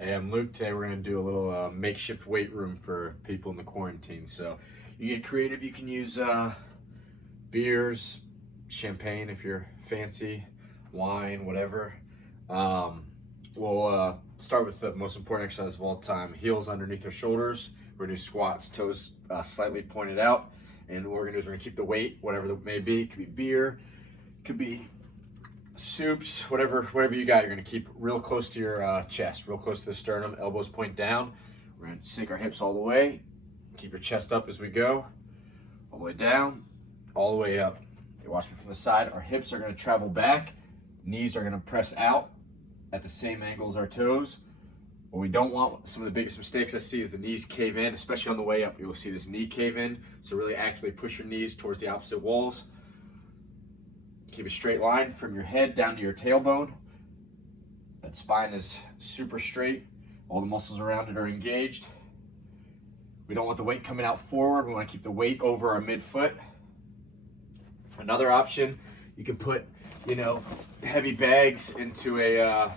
Hey, I'm Luke. Today we're going to do a little makeshift weight room for people in the quarantine. So you get creative. You can use beers, champagne if you're fancy, wine, whatever. We'll start with the most important exercise of all time. Heels underneath our shoulders. We're going to do squats, toes slightly pointed out. And what we're going to do is we're going to keep the weight, whatever it may be. It could be beer, it could be soups, whatever you got. You're going to keep real close to your chest, real close to the sternum, elbows point down. We're going to sink our hips all the way. Keep your chest up as we go, all the way down, all the way up. You watch me from the side. Our hips are going to travel back. Knees are going to press out at the same angle as our toes. What we don't want, some of the biggest mistakes I see, is the knees cave in, especially on the way up. You will see this knee cave in. So really actively push your knees towards the opposite walls. Keep a straight line from your head down to your tailbone. That spine is super straight. All the muscles around it are engaged. We don't want the weight coming out forward. We want to keep the weight over our midfoot. Another option, you can put, heavy bags into a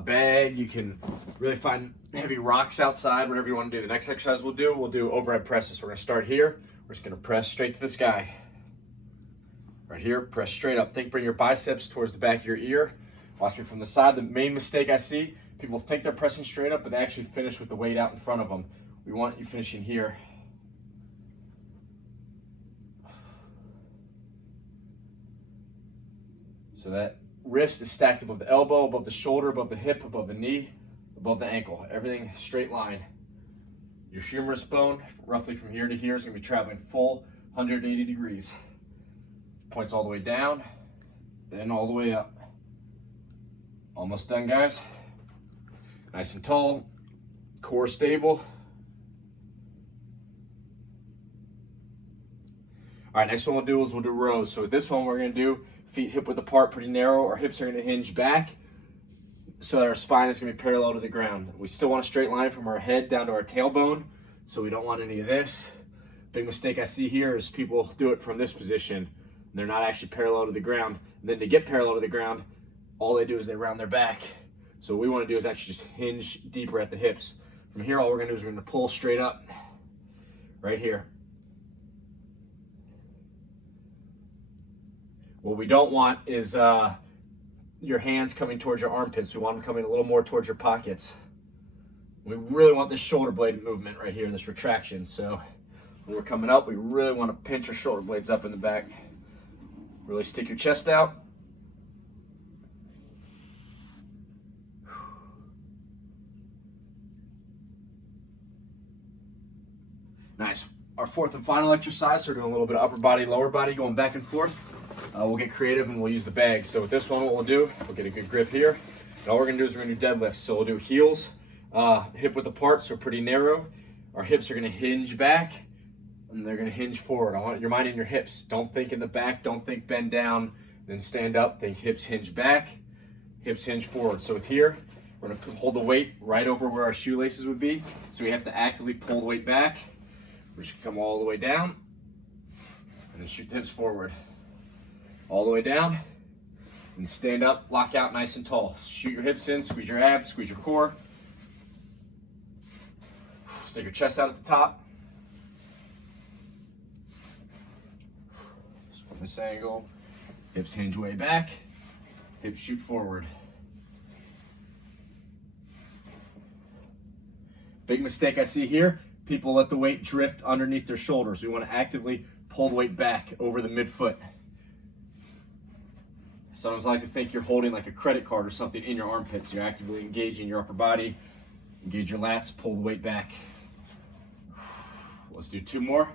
bag. You can really find heavy rocks outside, whatever you want to do. The next exercise we'll do overhead presses. We're going to start here. We're just going to press straight to the sky. Right here, press straight up. Bring your biceps towards the back of your ear. Watch me from the side. The main mistake I see, people think they're pressing straight up, but they actually finish with the weight out in front of them. We want you finishing here. So that wrist is stacked above the elbow, above the shoulder, above the hip, above the knee, above the ankle. Everything straight line. Your humerus bone, roughly from here to here, is going to be traveling full 180 degrees. Points all the way down, then all the way up. Almost done, guys. Nice and tall, core stable. All right, next one we'll do rows. So with this one, we're gonna do feet hip width apart, pretty narrow. Our hips are gonna hinge back so that our spine is gonna be parallel to the ground. We still want a straight line from our head down to our tailbone, so we don't want any of this. Big mistake I see here is people do it from this position. They're not actually parallel to the ground. And then to get parallel to the ground, all they do is they round their back. So what we want to do is actually just hinge deeper at the hips. From here, all we're going to do is we're going to pull straight up right here. What we don't want is your hands coming towards your armpits. We want them coming a little more towards your pockets. We really want this shoulder blade movement right here, this retraction. So when we're coming up, we really want to pinch our shoulder blades up in the back. Really stick your chest out. Nice. Our fourth and final exercise, so we're doing a little bit of upper body, lower body, going back and forth. We'll get creative and we'll use the bag. So with this one, what we'll do, we'll get a good grip here. And all we're gonna do is we're gonna do deadlifts. So we'll do heels, hip width apart, so pretty narrow. Our hips are gonna hinge back and they're gonna hinge forward. I want your mind in your hips. Don't think in the back, don't think bend down, then stand up. Think hips hinge back, hips hinge forward. So with here, we're gonna hold the weight right over where our shoelaces would be. So we have to actively pull the weight back. We should come all the way down and then shoot the hips forward. All the way down and stand up, lock out nice and tall. Shoot your hips in, squeeze your abs, squeeze your core. Stick your chest out at the top. From this angle, hips hinge way back, hips shoot forward. Big mistake I see here, people let the weight drift underneath their shoulders. We want to actively pull the weight back over the midfoot. Sometimes I like to think you're holding like a credit card or something in your armpits. You're actively engaging your upper body, engage your lats, pull the weight back. Let's do two more.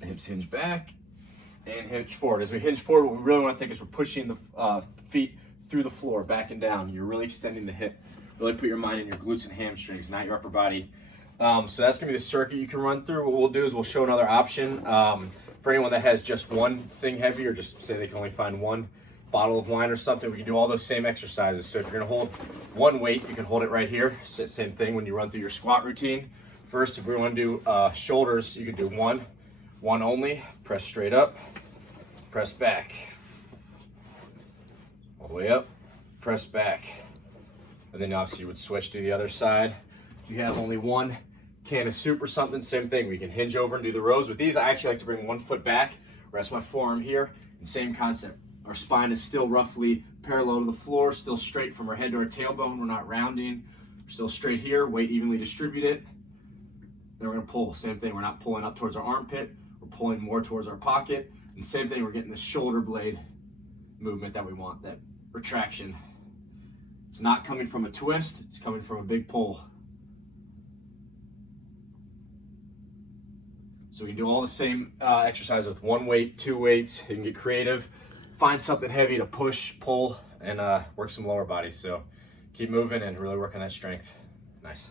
Hips hinge back and hinge forward. As we hinge forward, what we really want to think is we're pushing the feet through the floor, back and down. You're really extending the hip. Really put your mind in your glutes and hamstrings, not your upper body. So that's gonna be the circuit you can run through. What we'll do is we'll show another option for anyone that has just one thing heavy, or just say they can only find one bottle of wine or something. We can do all those same exercises. So if you're gonna hold one weight, you can hold it right here. Same thing when you run through your squat routine. First, if we want to do shoulders, you can do one only. Press straight up. press back. All the way up, press back. And then obviously you would switch to the other side. If you have only one can of soup or something, same thing. We can hinge over and do the rows. With these, I actually like to bring one foot back, rest my forearm here, and same concept. Our spine is still roughly parallel to the floor, still straight from our head to our tailbone. We're not rounding. We're still straight here, weight evenly distributed. Then we're gonna pull, same thing. We're not pulling up towards our armpit. We're pulling more towards our pocket. And same thing, we're getting the shoulder blade movement that we want, that retraction. It's not coming from a twist, it's coming from a big pull. So we can do all the same exercise with one weight, two weights. You can get creative, find something heavy to push, pull, and work some lower body. So keep moving and really work on that strength. Nice.